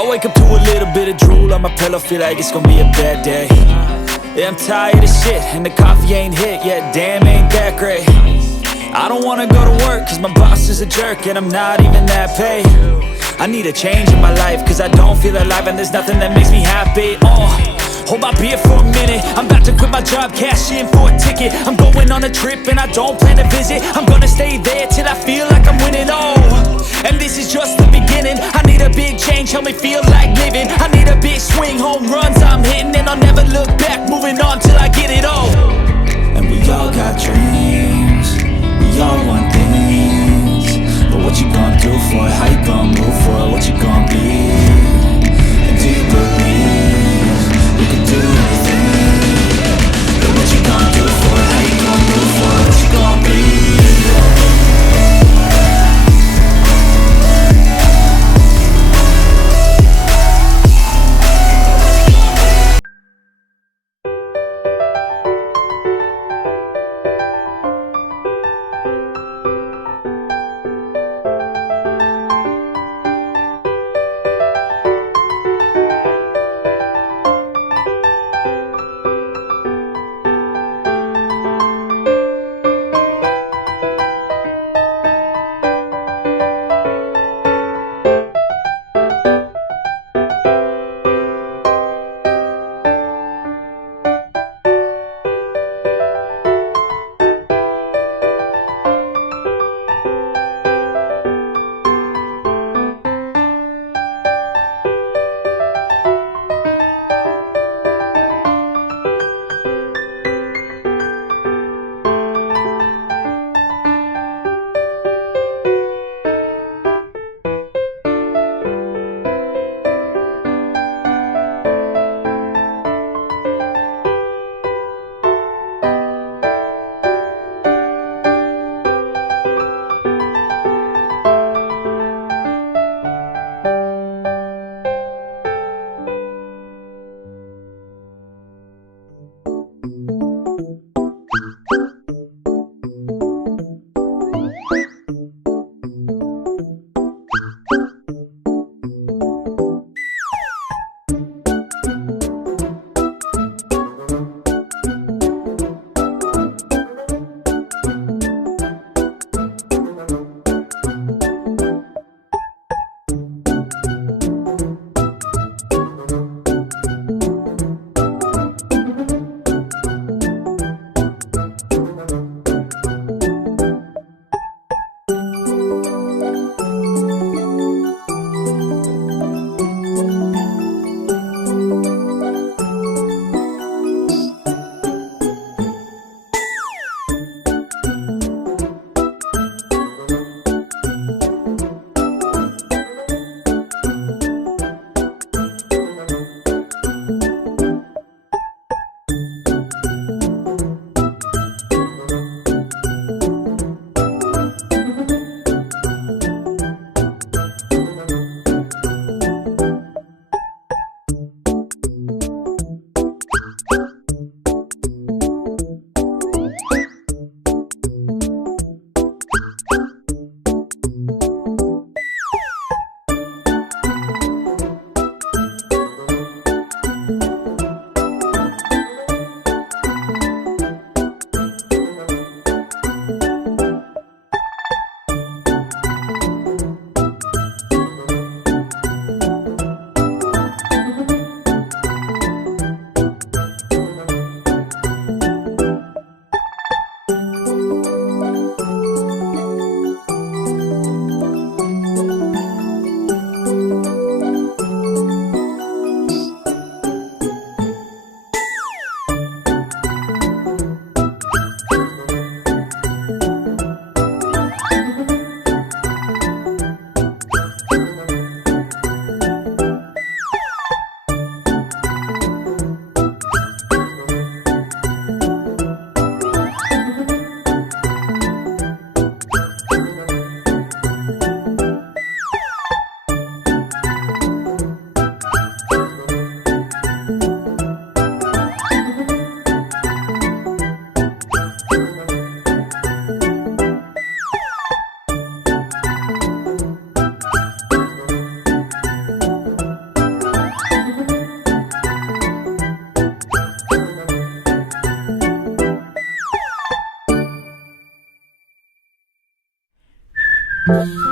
I wake up to a little bit of drool on my pillow, feel like it's gonna be a bad day. Yeah, I'm tired of shit, and the coffee ain't hit yet, damn ain't that great. I don't wanna go to work, cause my boss is a jerk, and I'm not even that paid. I need a change in my life, cause I don't feel alive, and there's nothing that makes me happy. Hold my beer for a minute, I'm about to quit my job, cash in for a ticket. I'm going on a trip and I don't plan to visit. I'm gonna stay there till I feel like I'm winning, and this is just the beginning. I need a big change, help me feel like living. I need a big swing, home runs I'm hitting, and I'll never look back, moving on till I get it all. And we all got dreams, we all want things, but what you gonna do for it? How you gonna move for it? What you gonna be? And do you believe you can do anything? But what you gonna do for it? How you gonna move for it? What you gonna be? Bye.